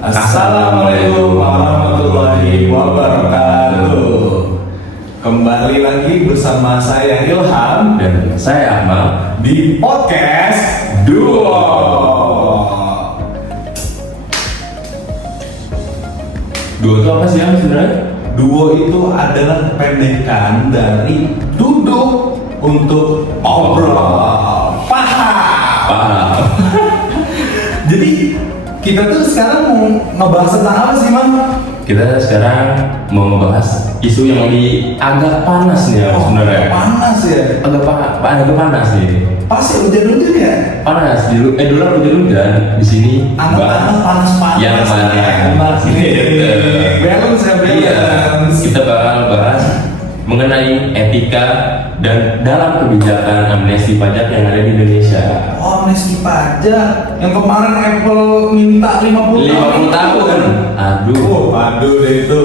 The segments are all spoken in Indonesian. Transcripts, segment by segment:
Assalamualaikum warahmatullahi wabarakatuh. Kembali lagi bersama saya Ilham dan saya Ahmad di podcast Duo. Duo itu apa sih sebenarnya? Duo itu adalah pendekan dari duduk untuk obrol. Paham? Jadi kita tuh sekarang mau ngebahas tentang apa sih, Mang? Kita sekarang mau ngebahas isu yang lagi agak panas nih ya sebenarnya. Panas ya? Agak panas nih. Pas ya hujan-hujan ya? Panas dulu hujan di sini. Anak-anak panas-panas. Yang mana? Balance ya, Iya. balance. Kita bakal bahas mengenai etika dan dalam kebijakan amnesti pajak yang ada di Indonesia. Oh, amnesti pajak yang kemarin Apple minta 50 tahun. Aduh deh itu.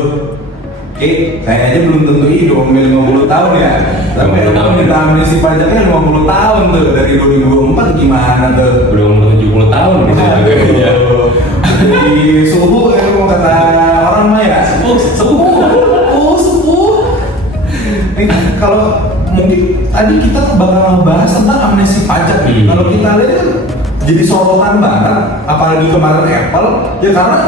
Saya aja belum tentu hidup 50 tahun ya. Tapi 50 Apple tahun. minta amnesti pajaknya 50 tahun tuh. Dari 2024 gimana tuh? Udah umur 70 tahun gitu ya. Jadi subuh mau kata orang mah ya. Subuh. Kalau mungkin tadi kita bakal ngebahas tentang amnesti pajak nih. Kalau kita lihat kan jadi sorotan banget, apalagi kemarin Apple ya karena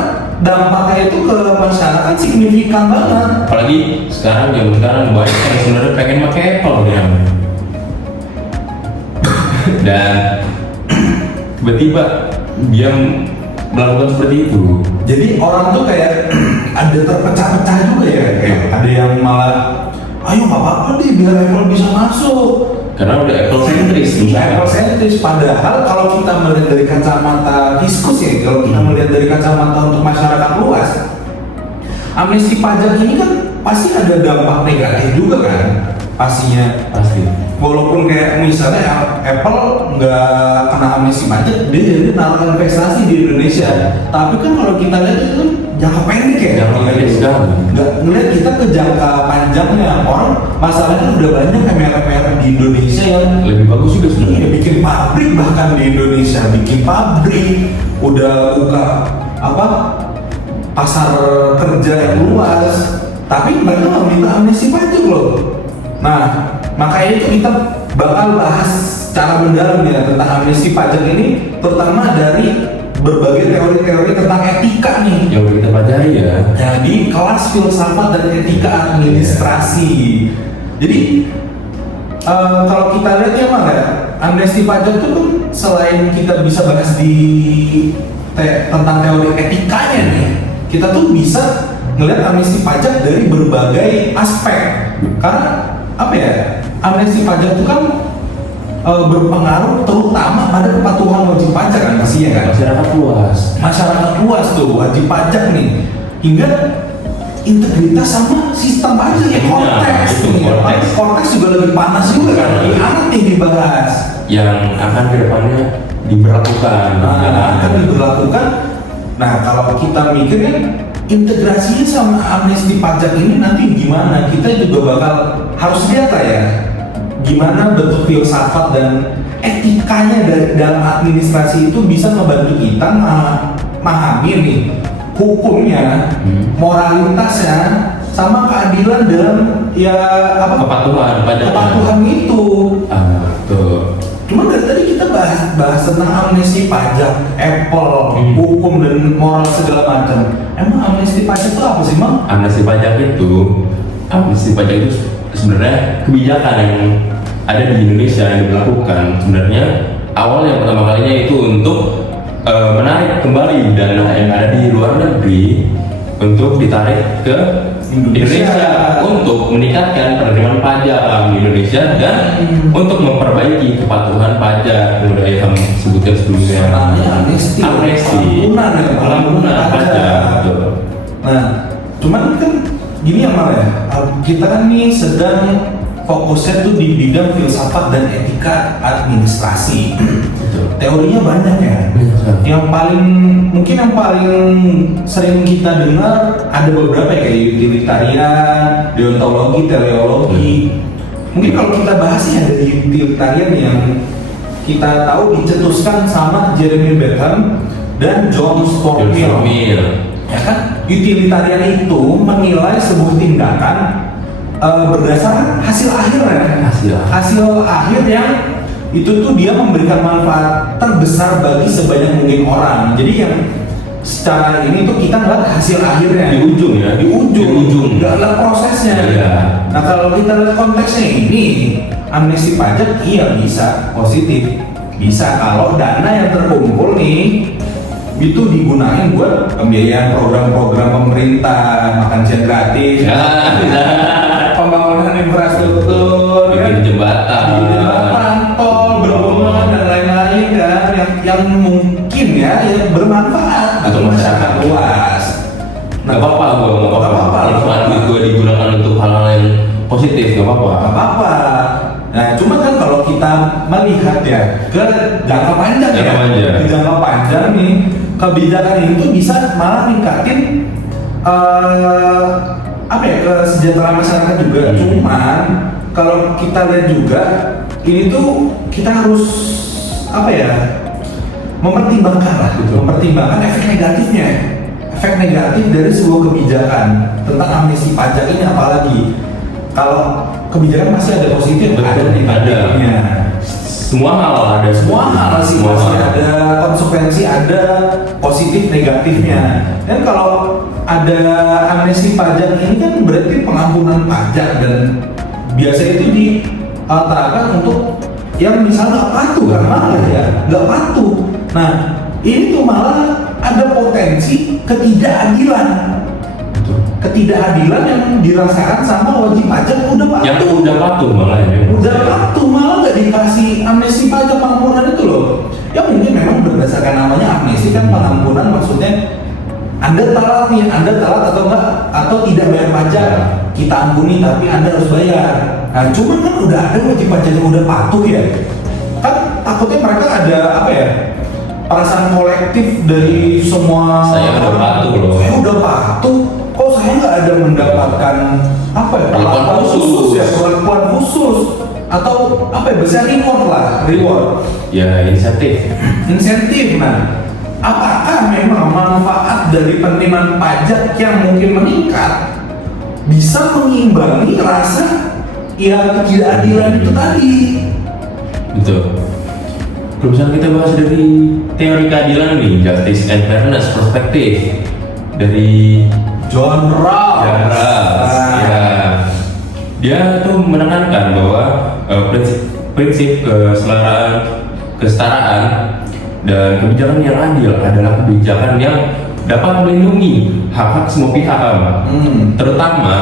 dampaknya itu ke masyarakat signifikan banget. Apalagi zaman sekarang banyak yang sebenarnya pengen pakai Apple ya. Dan tiba-tiba dia melakukan seperti itu. Jadi orang tuh kayak ada terpecah-pecah juga ya. Kayak ada yang malah ayo nggak apa-apa deh biar Apple bisa masuk. Karena udah Apple sentris. Apple sentris. Padahal kalau kita melihat dari kacamata fiskus ya, kalau kita melihat dari kacamata untuk masyarakat luas, amnesti pajak ini kan pasti ada dampak negatif juga kan, pastinya. Pasti. Walaupun kayak misalnya Apple nggak kena amnesti pajak, dia jadi naruh investasi di Indonesia. Tapi kan kalau kita lihat itu kan jangka pendek ya. Jangka pendek sekali. Nggak ngeliat kita ke jangka panjangnya. Orang masalahnya udah banyak MLM di Indonesia yang Lebih bagus juga sebenarnya. iya, bikin pabrik bahkan di Indonesia, bikin pabrik, udah buka pasar kerja yang luas. Tapi mereka nggak minta amnesti pajak loh. Nah, makanya itu kita bakal bahas secara mendalam ya tentang amnesti pajak ini, terutama dari berbagai teori-teori tentang etika nih Yang udah kita pelajari ya. jadi kelas filsafat dan etika administrasi. Jadi kalau kita lihat ya Mang ya, amnesti pajak itu kan selain kita bisa bahas di tentang teori etikanya nih, kita tuh bisa ngelihat amnesti pajak dari berbagai aspek. Karena apa ya, amnesti pajak itu kan berpengaruh terutama pada kepatuhan wajib pajak kan pastinya kan. Masyarakat luas tuh wajib pajak nih, hingga integritas sama sistem pajak ya, konteks nih. Konteks juga lebih panas juga kan, lebih hangat nih dibahas. Yang akan kedepannya diberlakukan. Akan diberlakukan. Nah kalau kita mikirnya integrasinya sama amnesti pajak ini nanti gimana, kita juga bakal harus lihat lah ya gimana bentuk filsafat dan etikanya dari dalam administrasi itu bisa membantu kita memahami nih hukumnya, moralitasnya, sama keadilan dalam ya kepatuhan itu. Betul. Cuma dari tadi kita bahas tentang amnesti pajak, Apple, hukum dan moral segala macam. Emang amnesti pajak itu apa sih, Mang? Amnesti pajak itu sebenarnya kebijakan yang ada di Indonesia yang diberlakukan. Sebenarnya awal yang pertama kalinya itu untuk menarik kembali dana yang ada di luar negeri untuk ditarik ke Indonesia untuk meningkatkan penerimaan pajak di Indonesia dan untuk memperbaiki kepatuhan pajak yang udah yang sebutkan sebelumnya. Amnesti. Pengampunan pajak. Betul. Nah, cuman kan gini ya Mal ya, kita kan nih sedang fokusnya tuh di bidang filsafat dan etika administrasi. Betul. Teorinya banyak ya. Yang paling sering kita dengar ada beberapa ya, kayak utilitarian, deontologi, teleologi. Mungkin kalau kita bahas ya dari utilitarian yang kita tahu dicetuskan sama Jeremy Bentham dan John Stuart Mill. Ya kan, utilitarian itu menilai sebuah tindakan berdasarkan hasil akhirnya. Hasil akhir yang itu tuh dia memberikan manfaat terbesar bagi sebanyak mungkin orang. Jadi yang secara ini tuh kita ngeliat hasil akhirnya Di ujung ya, di ujung, nggak lihat prosesnya. Iya. Nah kalau kita lihat konteksnya ini, amnesti pajak iya bisa positif, bisa kalau dana yang terkumpul nih itu digunain buat pembiayaan program-program pemerintah, makan siang gratis, Ya, bisa. pembangunan infrastruktur, Bikin jembatan, tol, bendungan dan lain-lain kan, yang mungkin ya yang bermanfaat untuk masyarakat luas. Gak apa-apa gue, gak Nggak apa-apa. apa-apa. Manfaat duit gue digunakan untuk hal-hal yang positif, gak apa-apa. Nggak apa-apa. Nah, cuma kan kalau kita melihat ya ke jangka panjang Jangka ya, panjang. di jangka panjang nih kebijakan itu bisa malah ningkatin apa ya kesejahteraan masyarakat juga. Cuman kalau kita lihat juga ini tuh kita harus apa ya mempertimbangkan lah, mempertimbangkan efek negatifnya. Efek negatif dari sebuah kebijakan tentang amnesti pajak ini, apalagi kalau kebijakan masih ada positif, ada negatifnya. Semua hal ada, Semua hal sih Semua masih hal. ada konsekuensi, ada positif negatifnya. Dan kalau ada amnesti pajak ini kan berarti pengampunan pajak, dan biasa itu diterapkan untuk yang misalnya nggak patuh kan, malah ya nggak patuh. Nah ini tuh malah ada potensi ketidakadilan yang dirasakan sama wajib pajak udah patuh. Yang udah patuh malah ya. Udah patuh malah nggak dikasih amnesti pajak pengampunan itu loh. Ya mungkin memang berdasarkan namanya amnesti kan pengampunan, maksudnya Anda telat nih, Anda telat atau enggak atau tidak bayar pajak, kita ampuni tapi Anda harus bayar. Nah cuman kan udah ada wajib pajak yang udah patuh ya. Kan takutnya mereka ada apa ya? Perasaan kolektif dari semua Saya udah patuh loh. Saya udah patuh, kok saya nggak ada mendapatkan apa ya Perlakuan khusus. ya, perlakuan khusus atau apa ya, bisa reward Ya insentif. insentif. Nah apakah memang manfaat dari penerimaan pajak yang mungkin meningkat bisa mengimbangi rasa ya ketidakadilan itu tadi? Betul. Kalau misalnya kita bahas dari teori keadilan nih, justice and fairness perspektif dari John Rawls. Ya, dia tuh menekankan bahwa prinsip kesetaraan dan kebijakan yang adil adalah kebijakan yang dapat melindungi hak-hak semua pihak, terutama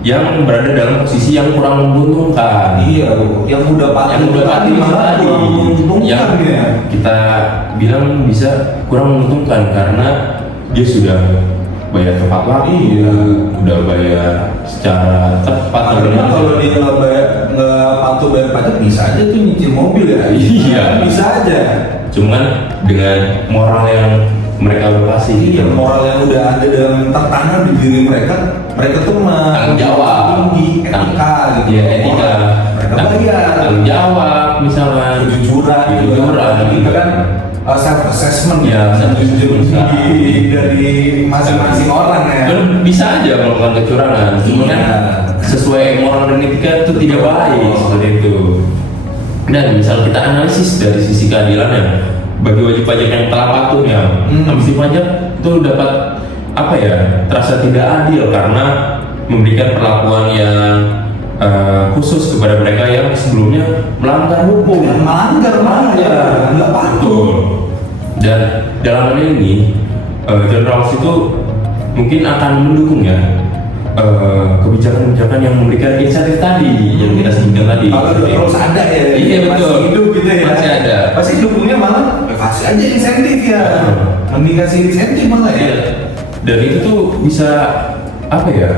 yang berada dalam posisi yang kurang menguntungkan. Iya, yang udah patuh malah tadi, kurang menguntungkan yang ya. kita bilang bisa kurang menguntungkan karena dia sudah bayar tepat waktu, Iya. udah bayar secara tepat. Karena kalau dia nggak patuh bayar pajak bisa aja tuh nyicil mobil ya. Iya. Bisa aja. Cuman dengan moral yang mereka lokasi, Iya, moral yang udah ada dalam tertanam di diri mereka tuh tanggung jawab, tinggi etika gitu. ya etika, Mereka bayar. tanggung jawab, misalnya Kejujuran, kejujuran, kita kan self assessment Ya, ya, self-assessment. dari masing-masing orang ya. kan bisa aja melakukan kecurangan, cuma kan Iya. sesuai moral dan etika itu tidak baik seperti itu. Dan misal kita analisis dari sisi keadilannya, bagi wajib pajak yang telah patuh ya, amnesti pajak itu dapat apa ya, terasa tidak adil karena memberikan perlakuan yang khusus kepada mereka yang sebelumnya melanggar hukum. Yang melanggar malah ya, nggak patuh. Betul. Dan dalam hal ini, John Rawls itu mungkin akan mendukung ya kebijakan-kebijakan yang memberikan insentif tadi yang kita sebutkan tadi. Kalau terus ada ya, Iya, betul. masih hidup gitu ya. Masih ada. Pasti dukungnya malah kasih aja insentif ya. Mending kasih insentif malah ya. Iya. Dan itu tuh bisa apa ya?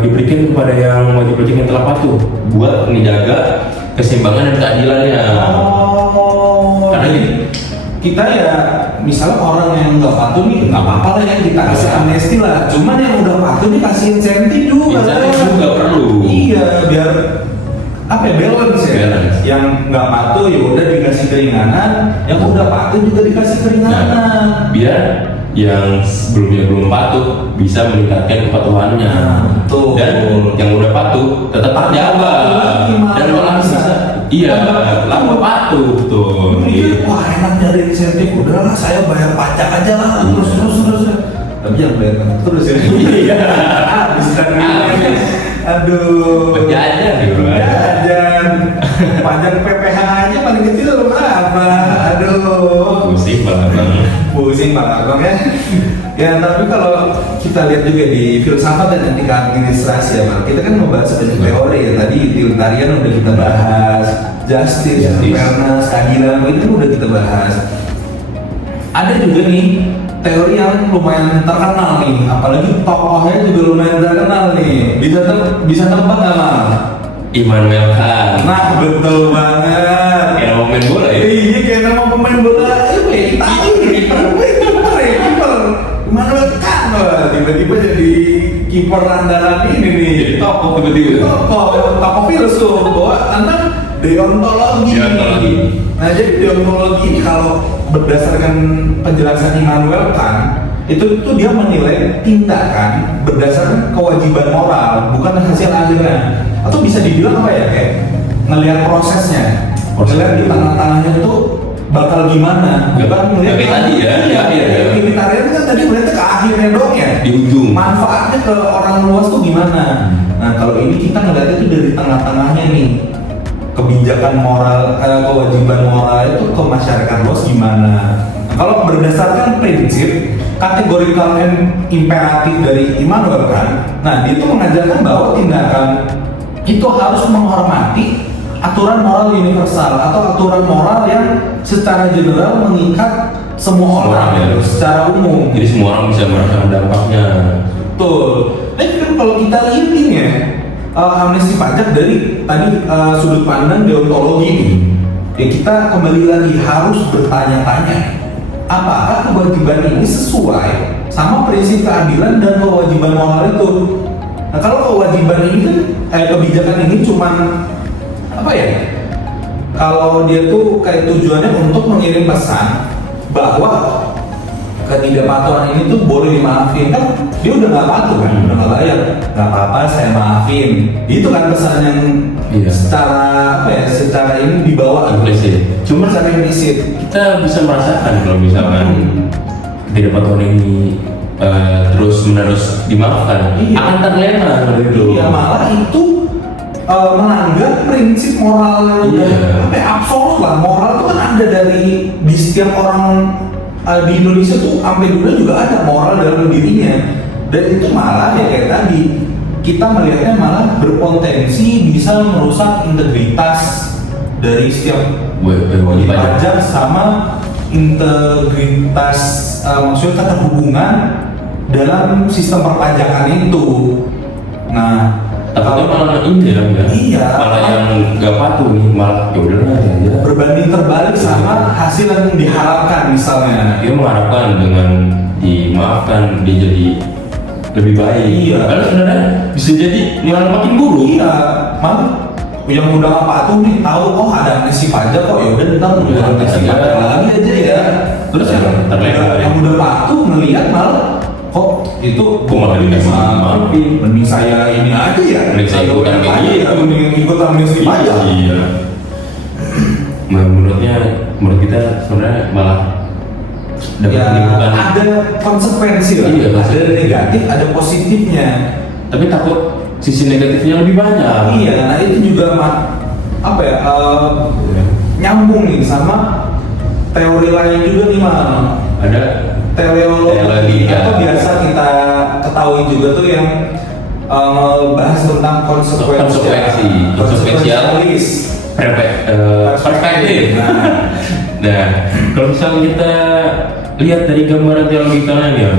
Diberikan kepada yang wajib pajak yang telah patuh buat menjaga keseimbangan dan keadilannya. Oh, Karena jadi kita ya misalnya orang yang nggak patuh nih nggak apa-apa lah ya kita kasih amnesti lah. Cuman yang udah patuh nih kasih insentif juga. Insentif juga perlu. Iya, biar apa ya, balance ya. Balance. Yang nggak patuh ya udah dikasih keringanan, yang udah patuh juga dikasih keringanan. Nah, biar yang sebelumnya belum patuh bisa meningkatkan kepatuhannya. Betul. Dan yang udah patuh tetap terjaga dan malah bisa lama patuh tuh. Mikir, wah enak dari insentif, udahlah saya bayar pajak aja lah, terus. Tapi yang bayar terus ya. Iya. Habis kan ini. Aduh. Berjajan gitu. Jajan. Pajak PPH aja paling kecil berapa? Aduh. Pusing Pak Abang ya. Ya tapi kalau kita lihat juga di filsafat dan etika administrasi ya Bang, kita kan membahas banyak teori ya. Tadi utilitarian udah kita bahas, justice, fairness, keadilan itu udah kita bahas. Ada juga nih teori yang lumayan terkenal nih, apalagi tokohnya juga lumayan terkenal nih. Bisa tempat nggak Bang? Immanuel Kant. Nah betul banget. Kayak mau main bola ya. Iya kayak nama pemain bola kiper Immanuel Kant loh. Tiba-tiba jadi kiper andalan ini nih. Jadi tokoh tiba-tiba. Tokoh filsuf bahwa tentang deontologi. Nah jadi deontologi ini kalau berdasarkan penjelasan Immanuel Kant itu tuh dia menilai tindakan berdasarkan kewajiban moral bukan hasil akhirnya, atau bisa dibilang apa ya, kayak ngelihat prosesnya. Ngelihat di tengah-tengahnya itu bakal gimana, bukan melihat kayak tadi ya, di akhir ya. utilitarian kan tadi melihatnya ke akhirnya dong ya, Di ujung. manfaatnya ke orang luas tuh gimana. Nah kalau ini kita ngeliatnya tuh dari tengah-tengahnya nih, kebijakan moral, kewajiban moral itu ke masyarakat luas gimana. Nah, kalau berdasarkan prinsip kategorical and imperatif dari Immanuel Kant, nah dia itu mengajarkan bahwa tindakan itu harus menghormati aturan moral universal atau aturan moral yang secara general mengikat semua orang ya. secara umum. Jadi semua orang bisa merasakan dampaknya. Betul. Tapi kan kalau kita lihat ini ya, amnesti pajak dari tadi sudut pandang deontologi ini, ya kita kembali lagi harus bertanya-tanya, apakah kewajiban ini sesuai sama prinsip keadilan dan kewajiban moral itu. Nah kalau kewajiban ini kan, kebijakan ini cuman apa ya? Kalau dia tuh kayak tujuannya untuk mengirim pesan bahwa ketidakpatuhan ini tuh boleh dimaafin, kan dia udah nggak patuh kan, udah nggak bayar, nggak apa-apa saya maafin. Itu kan pesan yang secara apa ya, secara ini dibawa implisit. Cuma secara implisit Kita bisa merasakan kalau misalkan ketidakpatuhan ini terus menerus dimaafkan, akan terlena seperti itu. Iya, malah itu melanggar prinsip moral yang udah apa ya, absolut lah. Moral itu kan ada dari di setiap orang di Indonesia tuh, sampai dunia juga ada moral dalam dirinya. Dan itu malah ya kayak tadi kita melihatnya malah berpotensi bisa merusak integritas dari setiap wajib pajak sama integritas maksudnya keterhubungan dalam sistem perpajakan itu. Nah, takutnya malah ini ya, iya, malah yang nggak patuh nih, malah ya udah aja. Berbanding terbalik sama hasil yang diharapkan misalnya. Dia mengharapkan dengan dimaafkan dia jadi lebih baik. Iya. Karena sebenarnya bisa jadi malah makin buruk. Iya, malah yang udah nggak patuh nih tahu oh ada amnesti pajak kok, ya udah ntar udah amnesti pajak lagi aja ya. Terus yang udah patuh ngelihat malah kok itu malah dikasih maafin. Mending saya ini aja ya. Mending saya ikutan kayak gitu. Mending ikut amnesti pajak. Iya. Menurut kita sebenarnya malah dapat Ya, menimbulkan ada konsekuensi lah. Iya, ada negatif, ada positifnya. tapi takut sisi negatifnya lebih banyak. Iya, nah itu juga apa ya, nyambung nih sama teori lain juga nih Mal. Ada Teleologi atau biasa kita ketahui juga tuh yang bahas tentang konsekuensialis perspektif. Nah, kalau misalnya kita lihat dari gambaran teologikalnya ya,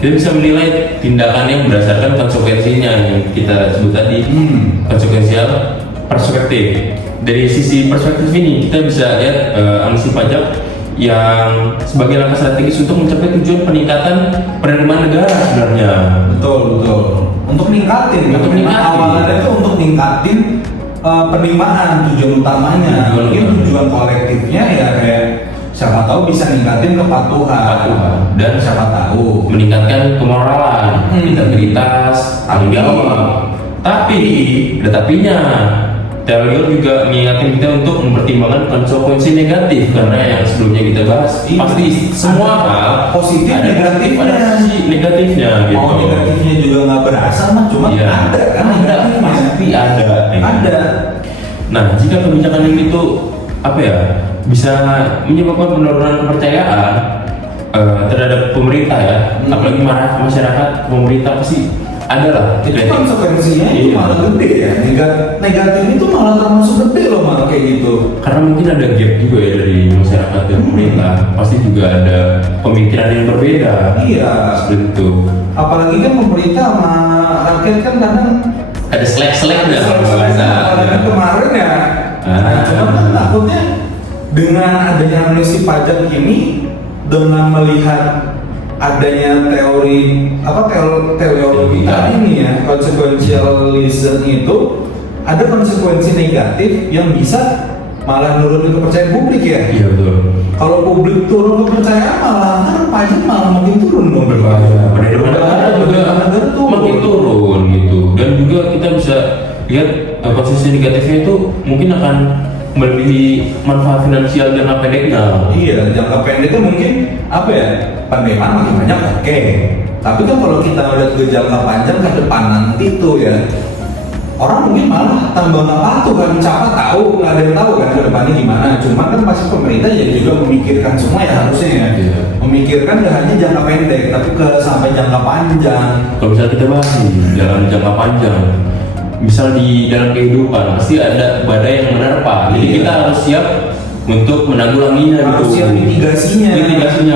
kita bisa menilai tindakan yang berdasarkan konsekuensinya yang kita sebut tadi, konsekuensial perspektif. Dari sisi perspektif ini kita bisa lihat amnesti pajak yang sebagai langkah strategis untuk mencapai tujuan peningkatan penerimaan negara sebenarnya. Betul. Untuk ningkatin. Untuk ningkatin. Awalnya itu untuk ningkatin penerimaan tujuan utamanya. Mungkin tujuan kolektifnya ya kayak siapa tahu bisa ningkatin kepatuhan dan siapa tahu meningkatkan kemoralan, integritas, tanggung jawab. Tapi ada tapinya. Teoriol juga mengingatkan kita untuk mempertimbangkan konsekuensi negatif karena yang sebelumnya kita bahas pasti semua hal positif ada negatifnya. ada sisi negatifnya gitu. Mau negatifnya juga nggak berasa mah, cuma ada kan negatifnya. Pasti ada. Ada. Nah, jika kebijakan ini tuh apa ya bisa menyebabkan penurunan kepercayaan terhadap pemerintah ya, apalagi masyarakat pemerintah pasti ada lah. Itu konsekuensinya itu malah gede ya. Negatif itu malah termasuk gede loh malah kayak gitu. Karena mungkin ada gap juga ya dari masyarakat dan pemerintah. Pasti juga ada pemikiran yang berbeda. Iya. Seperti itu. Apalagi kan pemerintah sama rakyat kan kadang Ada selek-selek ya. apalagi kemarin ya. Nah, cuma kan takutnya dengan adanya amnesti pajak ini, dengan melihat adanya teori tadi ini ya, consequentialism itu ada konsekuensi negatif yang bisa malah nurunin kepercayaan publik ya. Iya betul. Kalau publik turun kepercayaan malah kan pajak malah makin turun dong. Penerimaan negara juga makin turun gitu. Dan juga kita bisa lihat posisi negatifnya itu mungkin akan melebihi manfaat finansial jangka pendeknya. Iya, jangka pendeknya mungkin apa ya, penerimaan makin banyak oke. Tapi kan kalau kita lihat ke jangka panjang ke depan nanti tuh ya, orang mungkin malah tambah nggak patuh kan, siapa tahu, nggak ada yang tahu kan ke depannya gimana. Cuma kan pasti pemerintah ya juga memikirkan semua ya harusnya ya. Iya. Memikirkan gak hanya jangka pendek, tapi sampai jangka panjang. Kalau misalnya kita bahas nih dalam jangka panjang, misal di dalam kehidupan pasti ada badai yang menerpa. Jadi Iya. kita harus siap untuk menanggulanginya Harus gitu. siap mitigasinya. Mitigasinya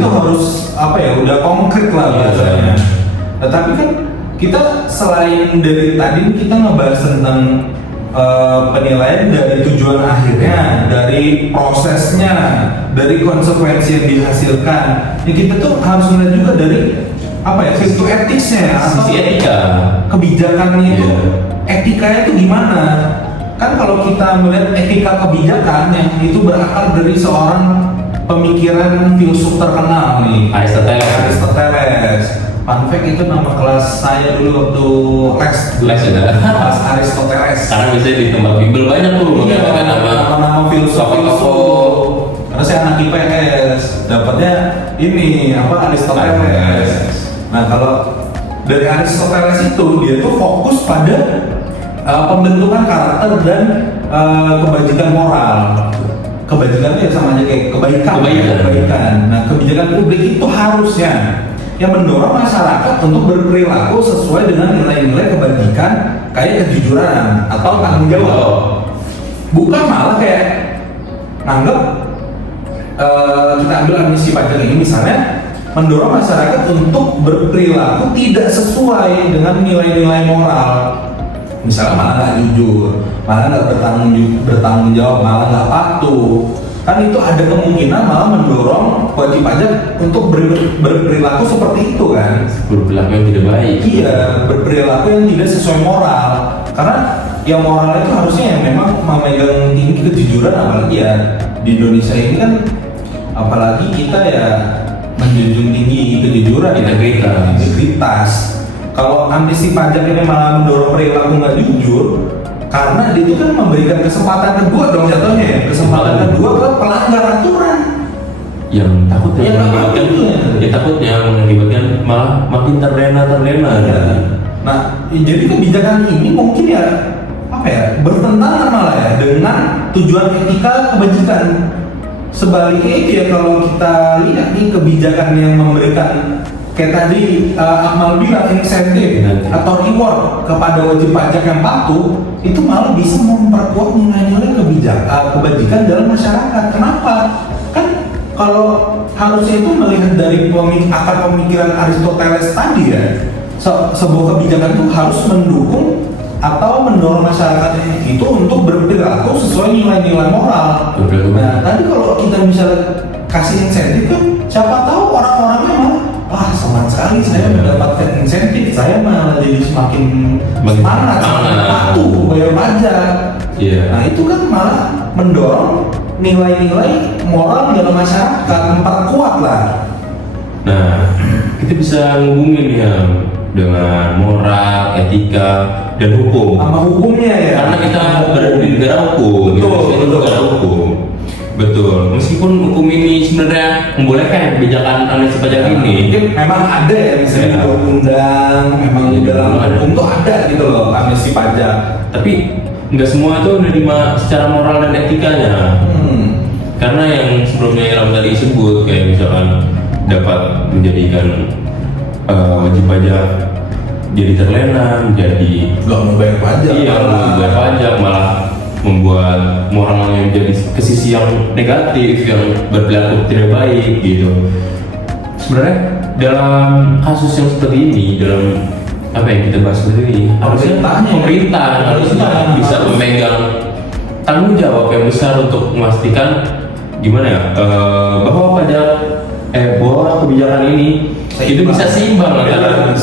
itu harus apa ya, udah konkret lah Iya. bahasanya. Tetapi kan kita selain dari tadi kita ngebahas tentang penilaian dari tujuan akhirnya, dari prosesnya, dari konsekuensi yang dihasilkan. Ya kita tuh harus melihat juga dari apa ya, sisi etiknya atau Sisi etika. kebijakannya itu, Iya. etikanya itu gimana? Kan kalau kita melihat etika kebijakan yang itu berakar dari seorang pemikiran filsuf terkenal nih, Aristoteles. Fun fact, itu nama kelas saya dulu waktu Les ya. kelas Aristoteles. Karena biasanya di tempat bimbel banyak tuh pakai nama filsuf. Karena saya anak IPS, dapatnya ini apa, Aristoteles. Nah, kalau dari Aristoteles itu dia tuh fokus pada pembentukan karakter dan kebajikan moral. Kebajikan itu ya sama aja kayak kebaikan. Nah, kebijakan publik itu harusnya yang mendorong masyarakat untuk berperilaku sesuai dengan nilai-nilai kebajikan kayak kejujuran atau tanggung jawab. Bukan malah kayak nganggep kita ambil amnesti pajak ini misalnya mendorong masyarakat untuk berperilaku tidak sesuai dengan nilai-nilai moral. Misalnya malah nggak jujur, malah nggak bertanggung jawab, malah nggak patuh. Kan itu ada kemungkinan malah mendorong wajib pajak untuk berperilaku seperti itu kan. Berperilaku yang tidak baik. Iya, berperilaku yang tidak sesuai moral. Karena yang moral itu harusnya yang memang memegang tinggi kejujuran, apalagi ya di Indonesia ini kan, apalagi kita ya menjunjung tinggi kejujuran, integritas. Kalau amnesti pajak ini malah mendorong perilaku nggak jujur, karena dia itu kan memberikan kesempatan kedua dong jatuhnya ya, kesempatan kedua ke pelanggar aturan. Yang takutnya mengakibatkan malah makin terlena. Ya. Nah, jadi kebijakan ini mungkin ya apa ya, bertentangan malah ya dengan tujuan etika kebajikan. Sebaliknya itu ya, kalau kita lihat nih kebijakan yang memberikan kayak tadi Akmal bilang insentif atau reward kepada wajib pajak yang patuh, itu malah bisa memperkuat nilai-nilai kebajikan dalam masyarakat. Kenapa? Kan kalau harusnya itu melihat dari akar pemikiran Aristoteles tadi ya, sebuah kebijakan itu harus mendukung atau mendorong masyarakat itu untuk berperilaku sesuai nilai-nilai moral. Nah, tadi kalau kita misalnya kasih insentif kan, siapa tahu orang-orangnya malah wah semangat sekali kali saya mendapatkan insentif, saya malah jadi semakin semangat, semakin patuh bayar pajak. Nah itu kan malah mendorong nilai-nilai moral dalam masyarakat memperkuat lah. Nah, kita bisa ngubungin ya dengan moral, etika, dan hukum. Sama hukumnya ya. Karena kita berada di negara hukum. Betul, Indonesia ini negara hukum. Betul. Meskipun hukum ini sebenarnya membolehkan kebijakan amnesti pajak ini. Mungkin memang ada ya misalnya di undang-undang, memang di dalam hukum tuh ada gitu loh amnesti pajak. Tapi nggak semua itu menerima secara moral dan etikanya. Karena yang sebelumnya yang tadi disebut kayak misalkan dapat menjadikan wajib pajak jadi terlena, menjadi nggak mau bayar pajak. Iya, nggak mau bayar pajak, malah membuat moralnya menjadi ke sisi yang negatif, yang berperilaku tidak baik gitu. Sebenarnya dalam kasus yang seperti ini, dalam apa yang kita bahas seperti ini, harusnya pemerintah harusnya bisa memegang tanggung jawab yang besar untuk memastikan gimana ya bahwa bahwa kebijakan ini itu bisa seimbang antara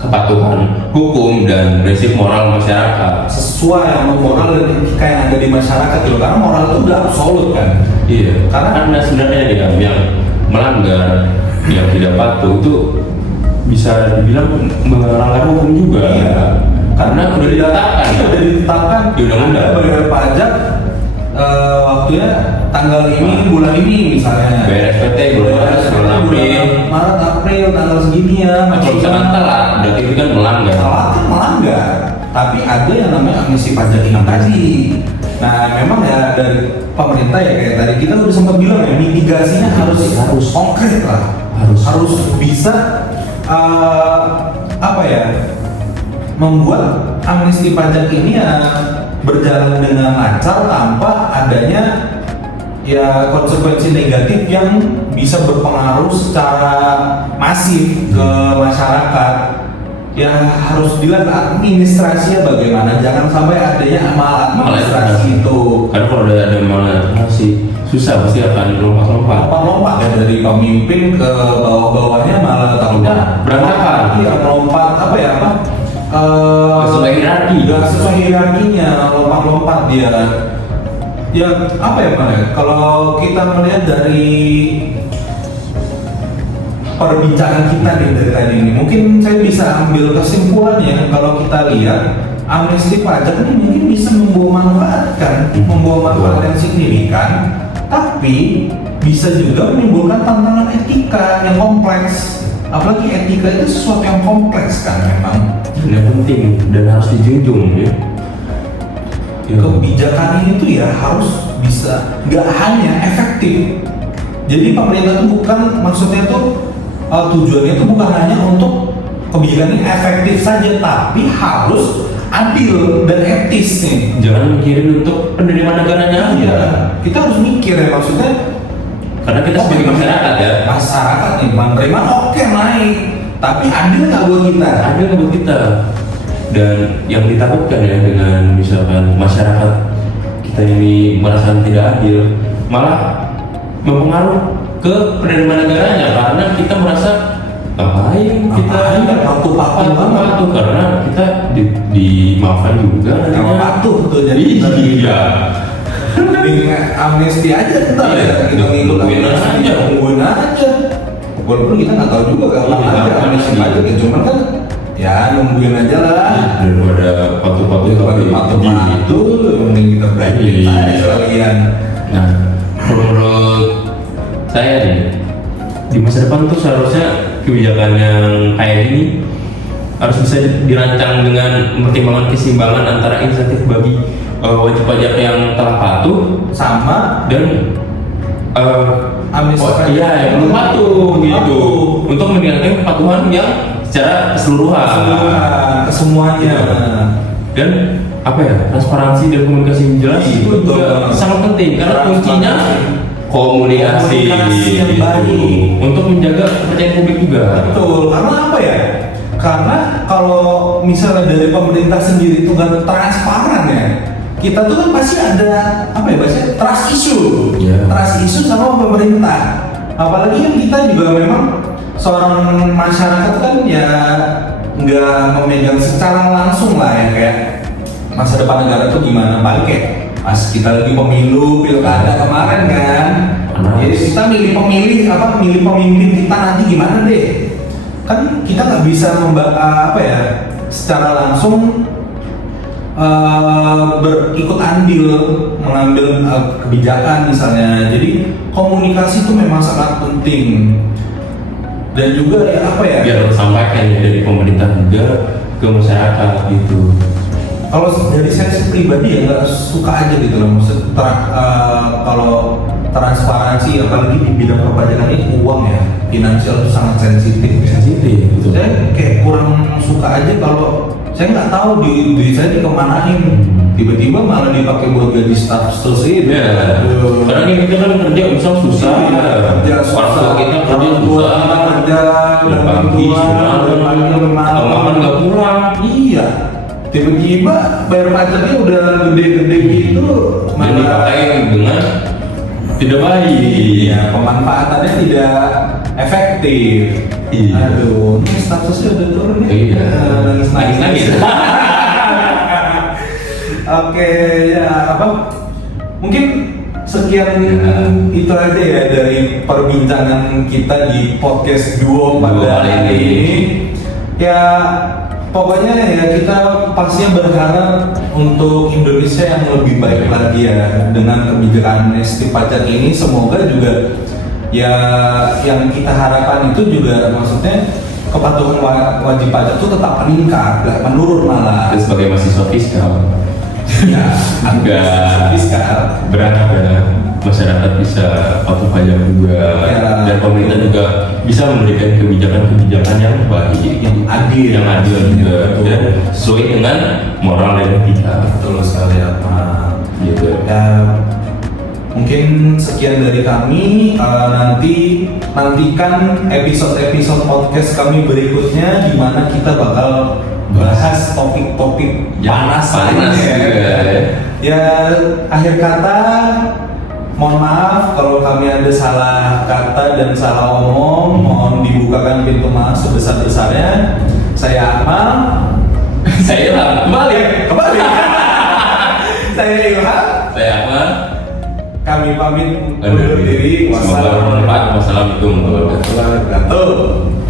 kepatuhan hukum dan prinsip moral masyarakat sesuai sama moral dan etika yang ada di masyarakat gitu, karena moral itu udah absolut kan. Iya, karena sebenarnya dia yang melanggar, yang tidak patuh itu bisa dibilang melanggar hukum juga. Iya, karena udah ditetapkan di undang-undang bayar pajak waktunya tanggal ini bulan ini misalnya bayar SPT bulan Maret April tanggal segini ya. Kalau misalkan telat berarti itu kan melanggar. Telat kan melanggar, tapi ada yang namanya amnesti pajak ini tadi. Nah memang ya dari pemerintah ya kayak tadi kita udah sempat bilang ya, mitigasinya harus konkret lah, harus bisa apa ya, membuat amnesti pajak ini ya berjalan dengan lancar tanpa adanya ya konsekuensi negatif yang bisa berpengaruh secara masif ke masyarakat. Ya harus dilihat administrasinya bagaimana, jangan sampai adanya amal administrasi itu. Karena kalau ada masih susah, pasti akan lompat-lompat ya, dari pemimpin ke bawah-bawahnya malah takutnya berantakan. Iya, melompat apa ya apa? Sesuai hierarki. Gak sesuai hierarkinya, lompat-lompat dia. Ya apa ya Pak? Kalau kita melihat dari perbincangan kita nih dari tadi ini, mungkin saya bisa ambil kesimpulannya kalau kita lihat amnesti pajak ini mungkin bisa membawa manfaat yang signifikan, tapi bisa juga menimbulkan tantangan etika yang kompleks. Apalagi etika itu sesuatu yang kompleks kan memang. Yang penting dan harus dijunjung ya. Kebijakan ini tuh ya harus bisa, nggak hanya efektif. Jadi pemerintah itu bukan, maksudnya tuh tujuannya itu bukan hanya untuk kebijakan ini efektif saja, tapi harus adil dan etis nih. Jangan mikirin untuk penerimaan negaranya aja. Kita harus mikir ya, maksudnya karena kita sebagai masyarakat ya. Masyarakat nih, penerimaan oke naik, tapi adil nggak buat kita? Adil nggak buat kita. Dan yang ditakutkan ya dengan misalkan masyarakat kita ini merasa tidak adil, malah mempengaruhi ke penerimaan negaranya, karena kita merasa ngapain kita patuh karena kita dimaafkan juga kalau patuh tuh jadi iya. Amnesti aja kita ya, kita ngikut tungguin aja. Walaupun kita nggak tahu juga kapan ada amnesti pajak ya, cuman kan ya nungguin aja lah. Daripada patuh-patuh itu mending kita belajar aja sekalian. Nah, menurut saya nih, di masa depan tuh seharusnya kebijakan yang kayak gini harus bisa dirancang dengan mempertimbangkan keseimbangan antara insentif bagi wajib pajak yang telah patuh sama dan amnesti yang belum patuh gitu, untuk meningkatkan kepatuhan yang secara keseluruhan kesemuanya. Dan apa ya, transparansi dan komunikasi yang jelas itu juga sangat penting, karena kuncinya komunikasi yang baik untuk menjaga kepercayaan publik juga. Betul, karena apa ya? Karena kalau misalnya dari pemerintah sendiri itu nggak transparan ya, kita tuh kan pasti ada apa ya bahasanya, trust issue sama pemerintah. Apalagi kan kita juga memang seorang masyarakat kan ya nggak memegang secara langsung lah ya, kayak masa depan negara tuh gimana, paling kayak pas kita lagi pemilu pilkada kemarin kan, jadi kita milih pemimpin kita nanti gimana deh, kan kita nggak bisa secara langsung berikut andil mengambil kebijakan misalnya. Jadi komunikasi itu memang sangat penting, dan juga biar tersampaikan ya dari pemerintah juga ke masyarakat gitu. Kalau dari saya pribadi ya nggak suka aja gitu loh, maksud kalau transparansi apalagi di bidang perpajakan ini uang ya, finansial itu sangat sensitif. Betul. Saya kayak kurang suka aja kalau saya nggak tahu duit saya dikemanain, tiba-tiba malah dipakai buat gaji staff terus itu. Ya. Karena kita kan kerja bisa susah. Kerja susah. Kita kerja susah. Kerja dari pagi sampai malam. Makan nggak pulang. Iya. Tiba-tiba bayar pajaknya udah gede-gede gitu, Dan dipakai dengan tidak baik. Ya, pemanfaatannya tidak efektif. Iya. Aduh, ini statusnya udah turun nih. Iya. Nangis. Oke, ya mungkin sekian itu aja ya dari perbincangan kita di podcast Duo pada hari ini. Ya, pokoknya ya kita pastinya berharap untuk Indonesia yang lebih baik lagi ya dengan kebijakan amnesti pajak ini. Semoga juga ya yang kita harapkan itu juga maksudnya kepatuhan wajib pajak itu tetap meningkat, gak menurun malah. Dan sebagai mahasiswa fiskal, Ya, agak fiskal. berat ya. Masyarakat bisa patuh pajak juga, Ya. dan pemerintah juga bisa memberikan kebijakan-kebijakan yang baik, Yang adil. juga, Betul. dan sesuai dengan moral dan etika. Betul sekali apa. Gitu. Ya, mungkin sekian dari kami. Nantikan episode-episode podcast kami berikutnya, di mana kita bakal bahas topik-topik panas panas ya. juga. Ya, akhir kata, mohon maaf kalau kami ada salah kata dan salah omong. Mohon dibukakan pintu maaf sebesar-besarnya. Saya Akmal. Saya Ilham. Kembali. Saya Ilham. Saya Akmal. Kami pamit undur diri. Semoga bermanfaat. Wassalamualaikum warahmatullahi wabarakatuh. Wassalamualaikum warahmatullahi wabarakatuh.